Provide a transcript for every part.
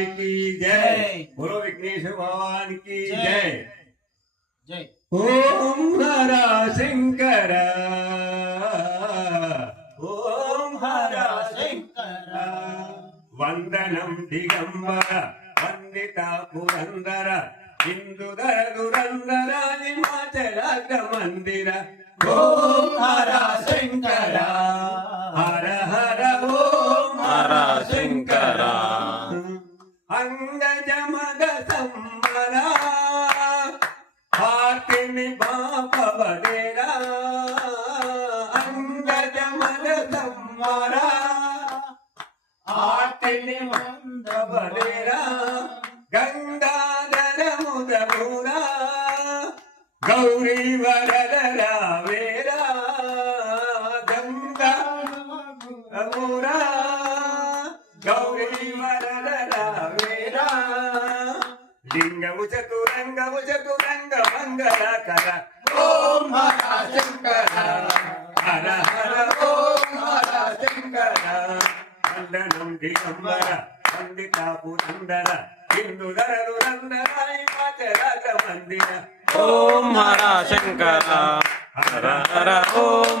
भगवान की जय बोलो विघ्नेश्वर भगवान की जय जय ओम हरा शंकर ओम हरा शंकर वंदनम दिगंबर वंदिता पुरंदर हिंदुधर दुरंदर हिमाचल मंदिर ओम हरा అంగజమద సంబర హాతిని బాపవదేరా అంగజమద సంబరా హాతిని మందవదేరా గంగాధర ముదమురా గౌరీ వరదరా వేరా గంగా లింగము చతురంగము చతురంగ మంగళకర ఓం హర శంకర హర హర ఓం హర శంకర వందనం దిగంబర వందిత పురందర హిందుధర దురందర హిమాచలాగ్ర మందిర. ఓం హర శంకర హర హర ఓం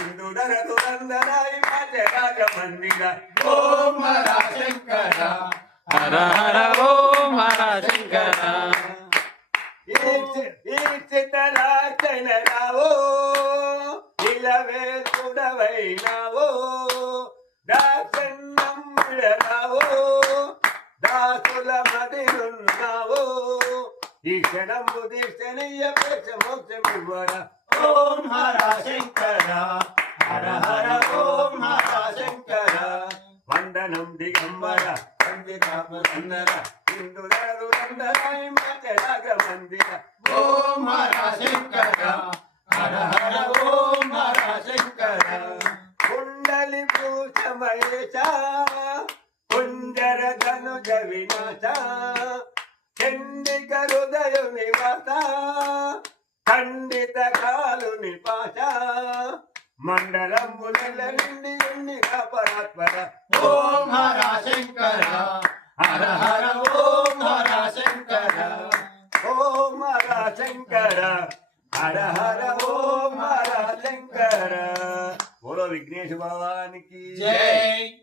హిందుధర దురందర హిమాచలాగ మందిర ఓం హర శంకర హర హర ఓం హర శంకర ఈర్చితలాచనరావో ఇలవే దాసుల ఈ ఇవ్వర ఓం హర శంకర హర హర ఓం హర శంకర. వందనం దిగంబర వందితాపురందర హిందులందర హిమాచలాగ మందిర ఓం హర శంకర హర హర ఓం హర శంకర. కుండలి భూషమయేశ కుంజర ధనుజ వినాశ చండిక హృదయ నివాస ఖండిత కాలు నిపాశ మండలముల నిండి ఉండి పరాత్పర ఓం హర శంకర. హర హర ఓం హర శంకర. ఓం హర శంకర. హర హర ఓం హర శంకర. బోలో విఘ్నేశ్ భగవానికి జై.